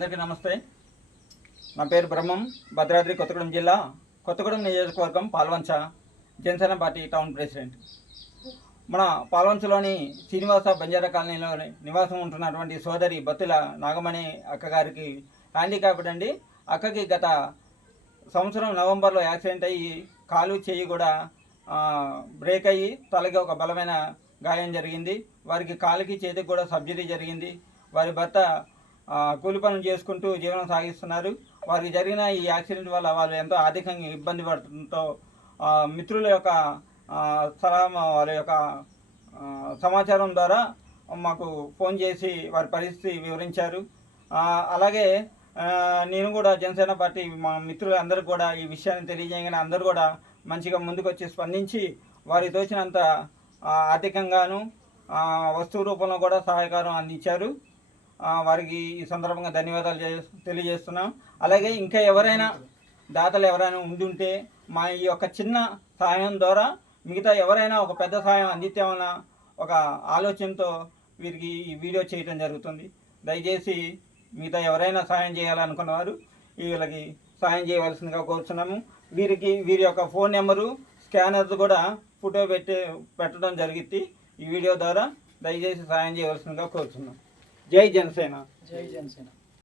అందరికీ నమస్తే. నా పేరు బ్రహ్మం, భద్రాద్రి కొత్తగూడెం జిల్లా కొత్తగూడెం నియోజకవర్గం Palvancha Janasena party town president. మన పాల్వంచలోని శ్రీనివాస బంజారా కాలనీలో నివాసం ఉంటున్నటువంటి సోదరి బత్తుల నాగమణి అక్కగారికి హ్యాండిక్యాప్డ్ అండి. అక్కకి గత సంవత్సరం నవంబర్లో యాక్సిడెంట్ అయ్యి కాలు చెయ్యి కూడా బ్రేక్ అయ్యి తలకి ఒక బలమైన గాయం జరిగింది. వారికి కాలుకి చేతికి కూడా సర్జరీ జరిగింది. వారి భర్త కూలి పనులు చేసుకుంటూ జీవనం సాగిస్తున్నారు. వారికి జరిగిన ఈ యాక్సిడెంట్ వల్ల వాళ్ళు ఎంతో ఆర్థికంగా ఇబ్బంది పడటంతో మిత్రుల యొక్క సలహా వారి యొక్క సమాచారం ద్వారా మాకు ఫోన్ చేసి వారి పరిస్థితి వివరించారు. అలాగే నేను కూడా జనసేన పార్టీ మా మిత్రులందరూ కూడా ఈ విషయాన్ని తెలియజేయగానే అందరూ కూడా మంచిగా ముందుకొచ్చి స్పందించి వారికి తోచినంత ఆర్థికంగాను వస్తువు రూపంలో కూడా సహాయకారం అందించారు. వారికి ఈ సందర్భంగా ధన్యవాదాలు తెలియజేస్తున్నాం. అలాగే ఇంకా ఎవరైనా దాతలు ఎవరైనా ఉండుంటే మా ఈ యొక్క చిన్న సహాయం ద్వారా మిగతా ఎవరైనా ఒక పెద్ద సహాయం అందితేమన్న ఒక ఆలోచనతో వీరికి ఈ వీడియో చేయడం జరుగుతుంది. దయచేసి మిగతా ఎవరైనా సహాయం చేయాలనుకున్నవారు వీళ్ళకి సహాయం చేయవలసిందిగా కోరుతున్నాము. వీరి యొక్క ఫోన్ నెంబరు స్కానర్ కూడా ఫోటో పెట్టడం జరిగింది. ఈ వీడియో ద్వారా దయచేసి సహాయం చేయవలసిందిగా కోరుతున్నాం. జై జనసేన. జై జనసేన.